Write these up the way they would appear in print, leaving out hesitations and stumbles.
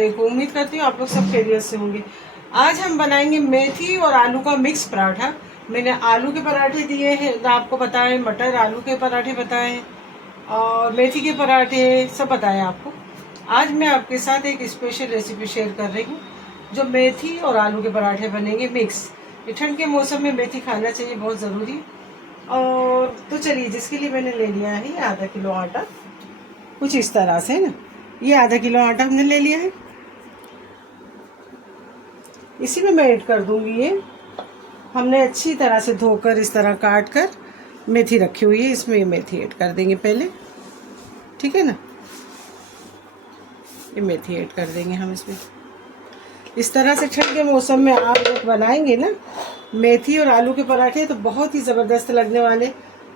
देखो, उम्मीद करती हूँ आप लोग सब खैरियत से होंगे। आज हम बनाएंगे मेथी और आलू का मिक्स पराठा। मैंने आलू के पराठे दिए हैं, आपको बताएं, मटर आलू के पराठे बताएं और मेथी के पराठे सब बताएं आपको। आज मैं आपके साथ एक स्पेशल रेसिपी शेयर कर रही हूँ, जो मेथी और आलू के पराठे बनेंगे मिक्स। ये ठंड के मौसम में मेथी खाना चाहिए, बहुत ज़रूरी। और तो चलिए, जिसके लिए मैंने ले लिया है ये आधा किलो आटा, कुछ इस तरह से ना। ये आधा किलो आटा हमने ले लिया है। इसी में मैं ऐड कर दूंगी ये हमने अच्छी तरह से धोकर इस तरह काट कर मेथी रखी हुई है, इसमें ये मेथी ऐड कर देंगे पहले, ठीक है ना। ये मेथी ऐड कर देंगे हम इसमें। इस तरह से ठंड के मौसम में आप जब बनाएंगे ना मेथी और आलू के पराठे, तो बहुत ही ज़बरदस्त लगने वाले।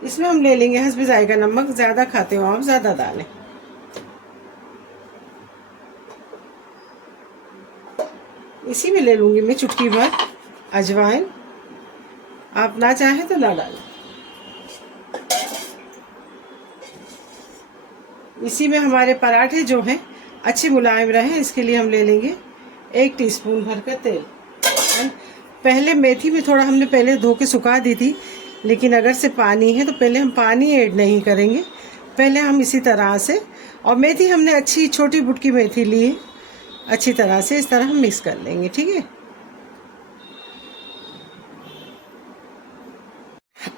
इसमें हम ले लेंगे हस्बे जायका नमक, ज़्यादा खाते हो आप ज़्यादा डालें। इसी में ले लूँगी मैं चुटकी भर अजवाइन, आप ना चाहें तो ना डालें। इसी में हमारे पराठे जो हैं अच्छे मुलायम रहे, इसके लिए हम ले लेंगे 1 टीस्पून भर का तेल। पहले मेथी में थोड़ा हमने पहले धो के सुखा दी थी, लेकिन अगर से पानी है तो पहले हम पानी ऐड नहीं करेंगे। पहले हम इसी तरह से, और मेथी हमने अच्छी छोटी बुटकी मेथी ली है, अच्छी तरह से इस तरह हम मिक्स कर लेंगे, ठीक है।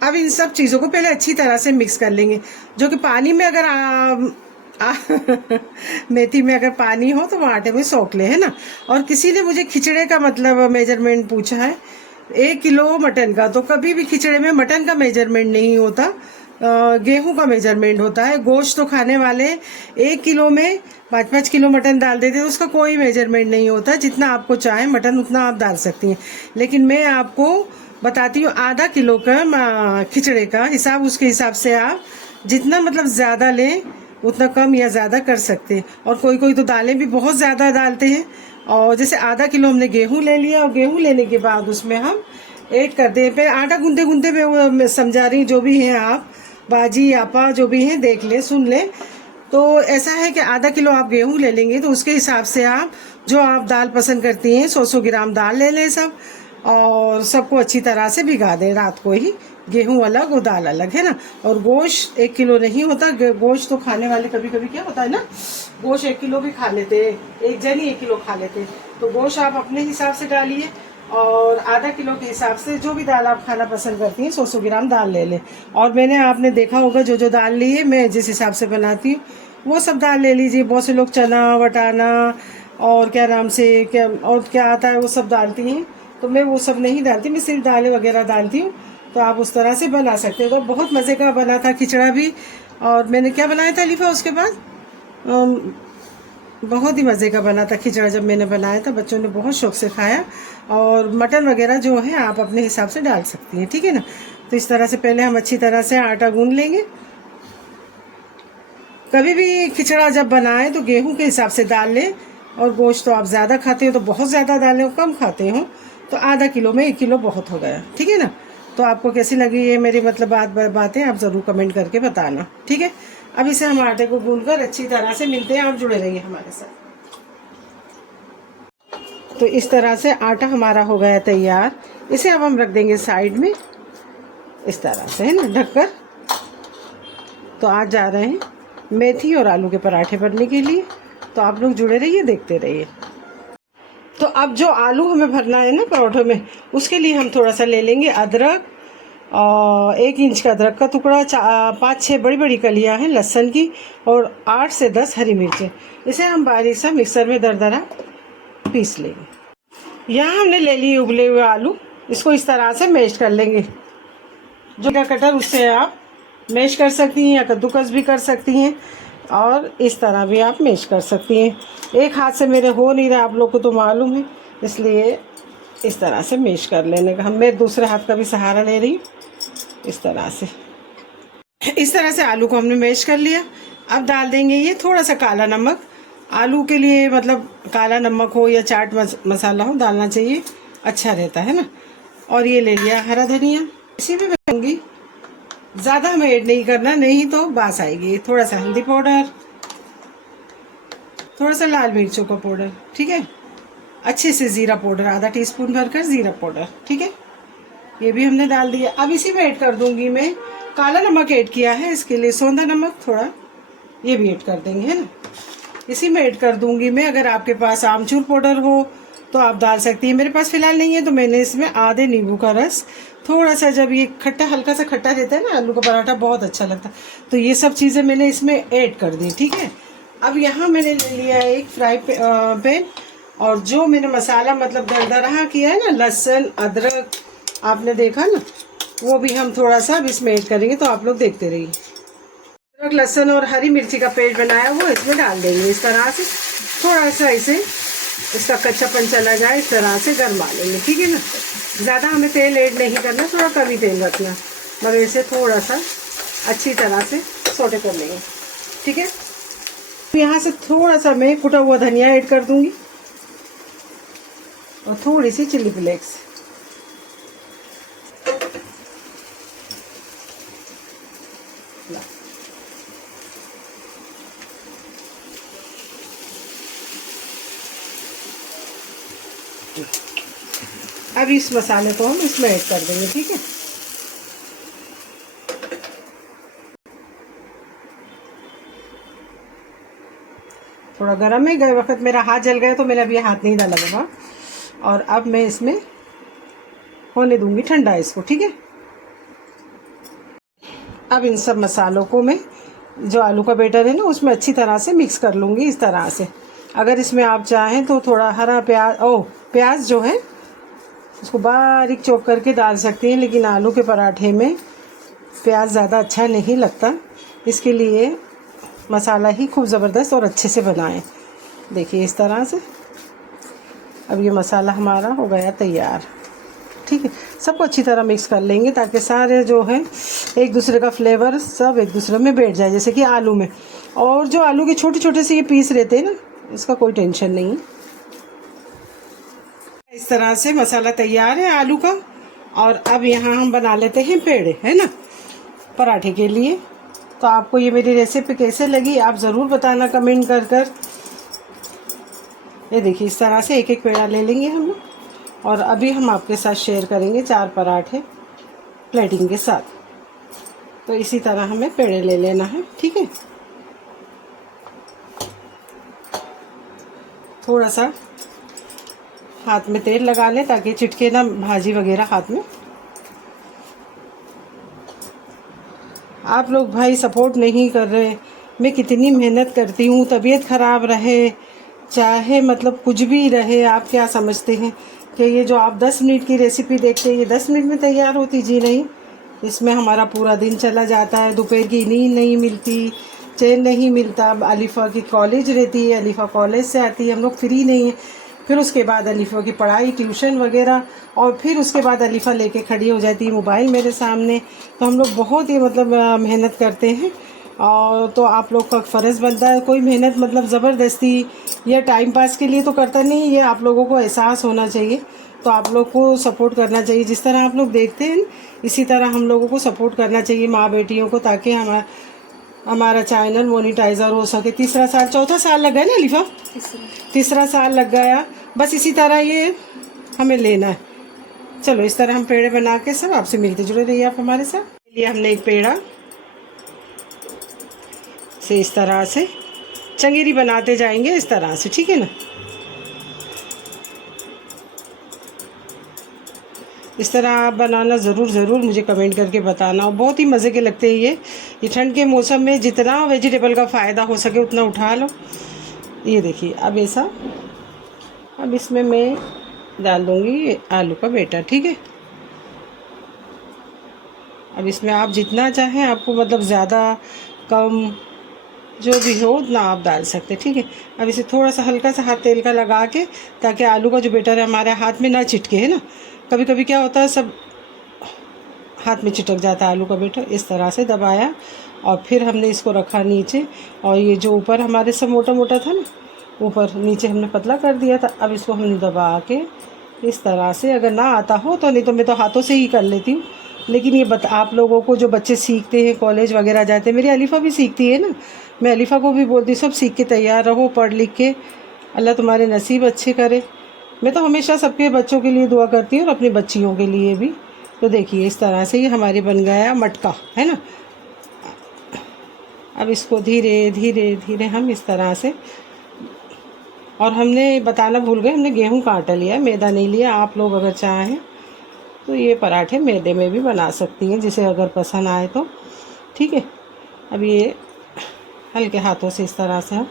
अब इन सब चीज़ों को पहले अच्छी तरह से मिक्स कर लेंगे। जो कि पानी में अगर मेथी में अगर पानी हो तो वो आटे में सोख ले, है ना। और किसी ने मुझे खिचड़े का मतलब मेजरमेंट पूछा है 1 किलो मटन का, तो कभी भी खिचड़े में मटन का मेजरमेंट नहीं होता, गेहूं का मेजरमेंट होता है। गोश्त तो खाने वाले 1 किलो में 5-5 किलो मटन डाल देते, तो उसका कोई मेजरमेंट नहीं होता। जितना आपको चाहे मटन उतना आप डाल सकती हैं, लेकिन मैं आपको बताती हूँ आधा किलो का खिचड़े का हिसाब, उसके हिसाब से आप जितना मतलब ज़्यादा लें उतना कम या ज़्यादा कर सकते हैं। और कोई कोई तो दालें भी बहुत ज़्यादा डालते हैं। और जैसे आधा किलो हमने गेहूं ले लिया, और गेहूं लेने के बाद उसमें हम ऐड करते हैं। फिर आटा गूंदे गूंदे में वो मैं समझा रही, जो भी हैं आप बाजी आपा जो भी हैं देख लें, सुन लें। तो ऐसा है कि आधा किलो आप गेहूं ले लेंगे, तो उसके हिसाब से आप जो आप दाल पसंद करती हैं 100 ग्राम दाल ले लें सब, और सबको अच्छी तरह से भिगा दें रात को ही। गेहूं अलग और दाल अलग, है ना। और गोश्त 1 किलो नहीं होता, गोश्त तो खाने वाले कभी कभी क्या होता है ना, गोश्त 1 किलो भी खा लेते हैं, एक जन ही 1 किलो खा लेते हैं। तो गोश्त आप अपने हिसाब से डालिए, और आधा किलो के हिसाब से जो भी दाल आप खाना पसंद करती हैं 100 ग्राम दाल ले लें। और मैंने आपने देखा होगा जो जो दाल ली है, मैं जिस हिसाब से बनाती हूँ वो सब दाल ले लीजिए। बहुत से लोग चना वटाना और क्या नाम से क्या और क्या आता है वो सब डालती हैं, तो मैं वो सब नहीं डालती, मैं सिर्फ दालें वगैरह डालती हूँ। तो आप उस तरह से बना सकते हो। तो बहुत मज़े का बना था खिचड़ा भी। और मैंने क्या बनाया था अलीफा उसके बाद, बहुत ही मज़े का बना था खिचड़ा। जब मैंने बनाया था बच्चों ने बहुत शौक से खाया। और मटन वगैरह जो है आप अपने हिसाब से डाल सकती हैं, ठीक है ना। तो इस तरह से पहले हम अच्छी तरह से आटा गूंद लेंगे। कभी भी खिचड़ा जब बनाएं तो गेहूं के हिसाब से डाल लें। और गोश्त तो आप ज़्यादा खाते हो तो बहुत ज़्यादा डालें, और कम खाते हो तो आधा किलो में 1 किलो बहुत हो गया, ठीक है ना। तो आपको कैसी लगी ये मेरी मतलब बातें आप ज़रूर कमेंट करके बताना, ठीक है। अब इसे हम आटे को गूंदकर अच्छी तरह से मिलते हैं, आप जुड़े रहिए हमारे साथ। तो इस तरह से आटा हमारा हो गया तैयार। इसे अब हम रख देंगे साइड में इस तरह से, है ना, ढककर। तो आज जा रहे हैं मेथी और आलू के पराठे बनने के लिए, तो आप लोग जुड़े रहिए, देखते रहिए। तो अब जो आलू हमें भरना है ना पराठों में, उसके लिए हम थोड़ा सा ले लेंगे अदरक, और 1 इंच का अदरक का टुकड़ा, 5-6 बड़ी बड़ी कलियां हैं लहसुन की, और 8 से 10 हरी मिर्चें। इसे हम बारीक सा मिक्सर में दरदरा पीस लेंगे। यहाँ हमने ले लिए उबले हुए आलू, इसको इस तरह से मैश कर लेंगे। जो का कटर उससे आप मैश कर सकती हैं, या कद्दूकस भी कर सकती हैं, और इस तरह भी आप मैश कर सकती हैं। एक हाथ से मेरे हो नहीं रहा, आप लोग को तो मालूम है, इसलिए इस तरह से मैश कर लेने का। मैं दूसरे हाथ का भी सहारा ले रही हूँ। इस तरह से आलू को हमने मैश कर लिया। अब डाल देंगे ये थोड़ा सा काला नमक। आलू के लिए मतलब काला नमक हो या चाट मसाला हो डालना चाहिए, अच्छा रहता है ना। और ये ले लिया हरा धनिया, इसी में डालूंगी, ज़्यादा हमें ऐड नहीं करना, नहीं तो बास आएगी। थोड़ा सा हल्दी पाउडर, थोड़ा सा लाल मिर्चों का पाउडर, ठीक है, अच्छे से ज़ीरा पाउडर आधा टीस्पून भरकर ज़ीरा पाउडर, ठीक है, ये भी हमने डाल दिया। अब इसी में ऐड कर दूंगी मैं काला नमक ऐड किया है, इसके लिए सौंधा नमक थोड़ा, ये भी ऐड कर देंगे, है ना। इसी में ऐड कर दूंगी मैं, अगर आपके पास आमचूर पाउडर हो तो आप डाल सकती हैं, मेरे पास फिलहाल नहीं है तो मैंने इसमें आधे नींबू का रस थोड़ा सा, जब ये खट्टा हल्का सा खट्टा देता है ना आलू का पराठा बहुत अच्छा लगता है, तो ये सब चीज़ें मैंने इसमें ऐड कर दी, ठीक है। अब यहाँ मैंने ले लिया एक फ्राई पैन, और जो मैंने मसाला मतलब दरदरा किया है ना, लहसुन अदरक आपने देखा ना, वो भी हम थोड़ा सा अब इसमें ऐड करेंगे, तो आप लोग देखते रहिए। अदरक लहसुन और हरी मिर्ची का पेस्ट बनाया वो इसमें डाल देंगे, इस तरह से थोड़ा सा इसे इसका कच्चापन चला जाए, इस तरह से गरमा लेंगे, ठीक है ना। ज़्यादा हमें तेल ऐड नहीं करना, थोड़ा कम ही तेल रखना, मगर इसे थोड़ा सा अच्छी तरह से सोटे कर लेंगे, ठीक है। यहाँ से थोड़ा सा मैं कुटा हुआ धनिया ऐड कर दूंगी और थोड़ी सी चिली फ्लेक्स, अब इस मसाले को हम इसमें ऐड कर देंगे, ठीक है। थोड़ा गर्म है, गए वक्त मेरा हाथ जल गया तो मैंने अभी हाथ नहीं डाला बाबा, और अब मैं इसमें होने दूंगी ठंडा इसको, ठीक है। अब इन सब मसालों को मैं जो आलू का बैटर है ना उसमें अच्छी तरह से मिक्स कर लूँगी, इस तरह से। अगर इसमें आप चाहें तो थोड़ा हरा प्याज जो है उसको बारीक चॉप करके डाल सकती हैं, लेकिन आलू के पराठे में प्याज ज़्यादा अच्छा नहीं लगता, इसके लिए मसाला ही खूब ज़बरदस्त और अच्छे से बनाएं। देखिए इस तरह से अब ये मसाला हमारा हो गया तैयार, ठीक है। सबको अच्छी तरह मिक्स कर लेंगे ताकि सारे जो है एक दूसरे का फ्लेवर सब एक दूसरे में बैठ जाए, जैसे कि आलू में। और जो आलू के छोटे छोटे से ये पीस रहते हैं ना, इसका कोई टेंशन नहीं है। इस तरह से मसाला तैयार है आलू का, और अब यहाँ हम बना लेते हैं पेड़े, है ना, पराठे के लिए। तो आपको ये मेरी रेसिपी कैसे लगी आप ज़रूर बताना कमेंट कर। ये देखिए इस तरह से एक एक पेड़ा ले लेंगे हम लोग, और अभी हम आपके साथ शेयर करेंगे 4 पराठे प्लेटिंग के साथ। तो इसी तरह हमें पेड़े ले लेना है, ठीक है। थोड़ा सा हाथ में तेल लगा लें ताकि चिटके ना भाजी वगैरह हाथ में। आप लोग भाई सपोर्ट नहीं कर रहे, मैं कितनी मेहनत करती हूँ, तबीयत ख़राब रहे चाहे मतलब कुछ भी रहे, आप क्या समझते हैं कि ये जो आप 10 मिनट की रेसिपी देखते हैं ये 10 मिनट में तैयार होती? जी नहीं, इसमें हमारा पूरा दिन चला जाता है, दोपहर की नींद नहीं मिलती, चैन नहीं मिलता। अब अलीफ़ा की कॉलेज रहती है, अलीफ़ा कॉलेज से आती है, हम लोग फ्री नहीं है, फिर उसके बाद अलीफ़ा की पढ़ाई ट्यूशन वगैरह, और फिर उसके बाद अलीफ़ा लेके खड़ी हो जाती है मोबाइल मेरे सामने। तो हम लोग बहुत ही मतलब मेहनत करते हैं, और तो आप लोग का फ़र्ज़ बनता है, कोई मेहनत मतलब ज़बरदस्ती या टाइम पास के लिए तो करता नहीं, ये आप लोगों को एहसास होना चाहिए। तो आप लोग को सपोर्ट करना चाहिए, जिस तरह आप लोग देखते हैं इसी तरह हम लोगों को सपोर्ट करना चाहिए, माँ बेटियों को, ताकि हमारा चैनल मोनेटाइजर हो सके। चौथा साल लग गया ना अलीफ़ा? तीसरा साल लग गया। बस इसी तरह ये हमें लेना है। चलो इस तरह हम पेड़े बना के सब आपसे मिलते जुड़े रहिए आप हमारे साथ। लिए हमने एक पेड़ा से इस तरह से चंगेरी बनाते जाएंगे, इस तरह से, ठीक है ना। इस तरह आप बनाना ज़रूर मुझे कमेंट करके बताना, बहुत ही मज़े के लगते हैं ये ठंड के मौसम में जितना वेजिटेबल का फ़ायदा हो सके उतना उठा लो। ये देखिए अब ऐसा, अब इसमें मैं डाल दूँगी आलू का बैटर, ठीक है। अब इसमें आप जितना चाहें, आपको मतलब ज़्यादा कम जो भी हो उतना आप डाल सकते हैं, ठीक है। अब इसे थोड़ा सा हल्का सा हाथ तेल का लगा के, ताकि आलू का जो बैटर है हमारे हाथ में ना चिटके, है ना। कभी कभी क्या होता है सब हाथ में चिटक जाता है आलू का बैटर। इस तरह से दबाया और फिर हमने इसको रखा नीचे, और ये जो ऊपर हमारे सब मोटा मोटा था ना, ऊपर नीचे हमने पतला कर दिया था। अब इसको हमने दबा के इस तरह से, अगर ना आता हो तो, नहीं तो मैं तो हाथों से ही कर लेती हूँ, लेकिन ये आप लोगों को जो बच्चे सीखते हैं, कॉलेज वगैरह जाते हैं, मेरी अलीफ़ा भी सीखती है ना, मैं अलीफ़ा को भी बोलती सब सीख के तैयार रहो, पढ़ लिख के, अल्लाह तुम्हारे नसीब अच्छे करे। मैं तो हमेशा सबके बच्चों के लिए दुआ करती हूँ और अपनी बच्चियों के लिए भी। तो देखिए इस तरह से ये हमारे बन गया मटका, है ना। अब इसको धीरे धीरे धीरे हम इस तरह से, और हमने बताना भूल गए, हमने गेहूं का आटा लिया, मैदा नहीं लिया। आप लोग अगर चाहें तो ये पराठे मैदे में भी बना सकती हैं, जिसे अगर पसंद आए तो, ठीक है। अब ये हल्के हाथों से इस तरह से हम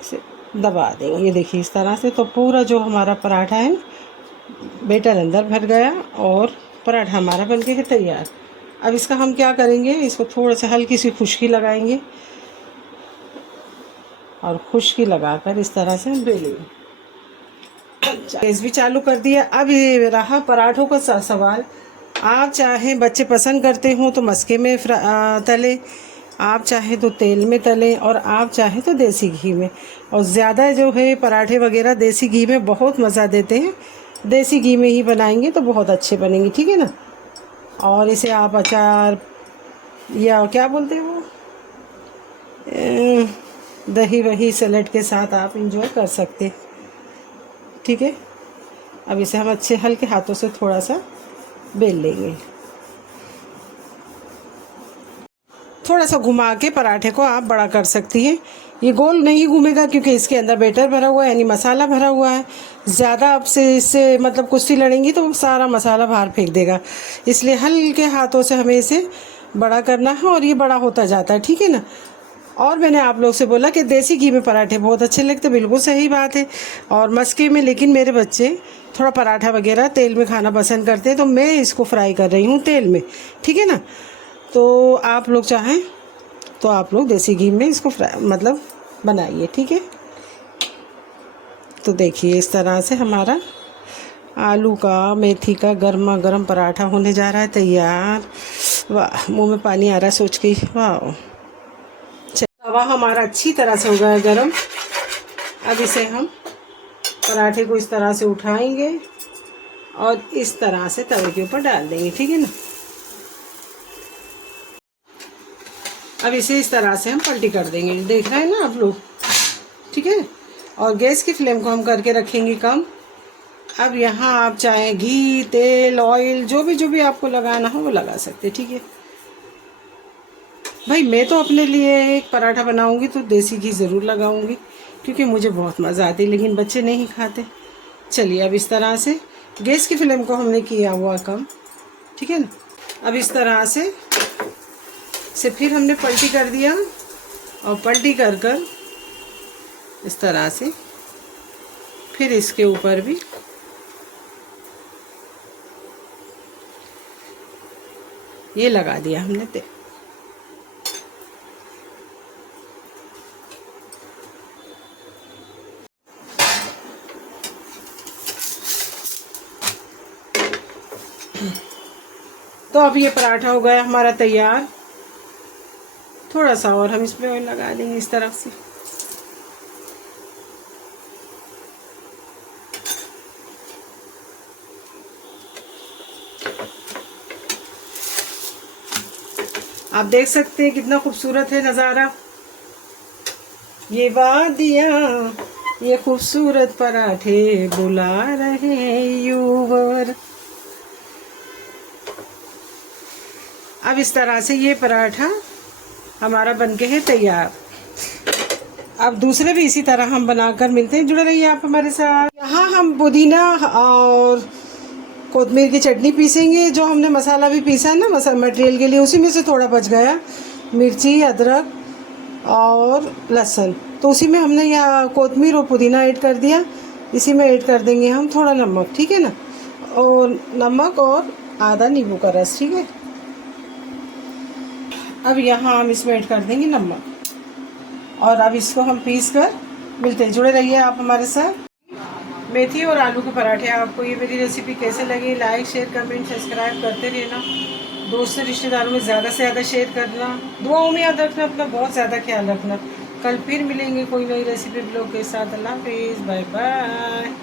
इसे दबा देंगे, ये देखिए इस तरह से। तो पूरा जो हमारा पराठा है बेटर अंदर भर गया और पराठा हमारा बन के तैयार। अब इसका हम क्या करेंगे, इसको थोड़ा सा हल्की सी खुश्की लगाएंगे और खुश्की लगाकर इस तरह से हम बेलेंगे। गैस भी चालू कर दिया। अब ये रहा पराठों का सवाल। आप चाहें, बच्चे पसंद करते हो तो मस्के में तले, आप चाहें तो तेल में तलें, और आप चाहें तो देसी घी में। और ज़्यादा जो है पराठे वगैरह देसी घी में बहुत मज़ा देते हैं। देसी घी में ही बनाएंगे तो बहुत अच्छे बनेंगे, ठीक है ना। और इसे आप अचार या क्या बोलते हैं वो, दही वही सलाद के साथ आप इंजॉय कर सकते, ठीक है। अब इसे हम अच्छे हल्के हाथों से थोड़ा सा बेल लेंगे। थोड़ा सा घुमा के पराठे को आप बड़ा कर सकती हैं। ये गोल नहीं घूमेगा क्योंकि इसके अंदर बैटर भरा हुआ है, यानी मसाला भरा हुआ है। ज़्यादा आपसे इससे मतलब कुश्ती लड़ेंगी तो सारा मसाला बाहर फेंक देगा, इसलिए हल्के हाथों से हमें इसे बड़ा करना है और ये बड़ा होता जाता है, ठीक है ना। और मैंने आप लोग से बोला कि देसी घी में पराठे बहुत अच्छे लगते, बिल्कुल सही बात है। और मस्के में, लेकिन मेरे बच्चे थोड़ा पराठा वगैरह तेल में खाना पसंद करते हैं, तो मैं इसको फ्राई कर रही हूँ तेल में, ठीक है ना। तो आप लोग चाहें तो आप लोग देसी घी में इसको फ्राई मतलब बनाइए, ठीक है। तो देखिए इस तरह से हमारा आलू का मेथी का गर्मा गर्म पराठा होने जा रहा है तैयार। वाह, मुंह में पानी आ रहा है सोच के, वाह। तवा हमारा अच्छी तरह से हो गया गरम। अब इसे हम पराठे को इस तरह से उठाएंगे और इस तरह से तवे के ऊपर डाल देंगे, ठीक है ना। अब इसे इस तरह से हम पलटी कर देंगे, देख रहे हैं ना आप लोग, ठीक है। और गैस की फ्लेम को हम करके रखेंगे कम। अब यहाँ आप चाहे घी, तेल, ऑयल जो भी आपको लगाना हो वो लगा सकते, ठीक है। भाई मैं तो अपने लिए एक पराठा बनाऊंगी तो देसी घी ज़रूर लगाऊंगी क्योंकि मुझे बहुत मज़ा आती है, लेकिन बच्चे नहीं खाते। चलिए अब इस तरह से गैस की फ्लेम को हमने किया हुआ कम, ठीक है ना। अब इस तरह से फिर हमने पलटी कर दिया और पलटी कर कर इस तरह से फिर इसके ऊपर भी ये लगा दिया हमने तेल। तो अब ये पराठा हो गया हमारा तैयार। थोड़ा सा और हम इसमें ऑयल लगा देंगे इस तरफ से। आप देख सकते हैं कितना खूबसूरत है नज़ारा। ये वादियाँ, ये खूबसूरत पराठे बुला रहे यूवर। अब इस तरह से ये पराठा हमारा बनके है तैयार। अब दूसरे भी इसी तरह हम बनाकर मिलते हैं, जुड़े रहिए आप हमारे साथ। यहाँ हम पुदीना और कोतमीर की चटनी पीसेंगे। जो हमने मसाला भी पीसा है ना मटेरियल के लिए, उसी में से थोड़ा बच गया। मिर्ची, अदरक और लहसुन, तो उसी में हमने यहाँ कोतमीर और पुदीना ऐड कर दिया। इसी में ऐड कर देंगे हम थोड़ा नमक, ठीक है ना, और नमक और आधा नींबू का रस, ठीक है। अब यहाँ हम इसमें ऐड कर देंगे नमक और अब इसको हम पीस कर मिलते हैं। जुड़े रहिए आप हमारे साथ। मेथी और आलू के पराठे, आपको ये मेरी रेसिपी कैसे लगी, लाइक, शेयर, कमेंट, सब्सक्राइब करते रहना। दोस्तों रिश्तेदारों में ज़्यादा से ज़्यादा शेयर करना। दुआओं में याद रखना, अपना बहुत ज़्यादा ख्याल रखना। कल फिर मिलेंगे कोई नई रेसिपी ब्लॉग के साथ। अल्लाह हाफिज़, बाय बाय।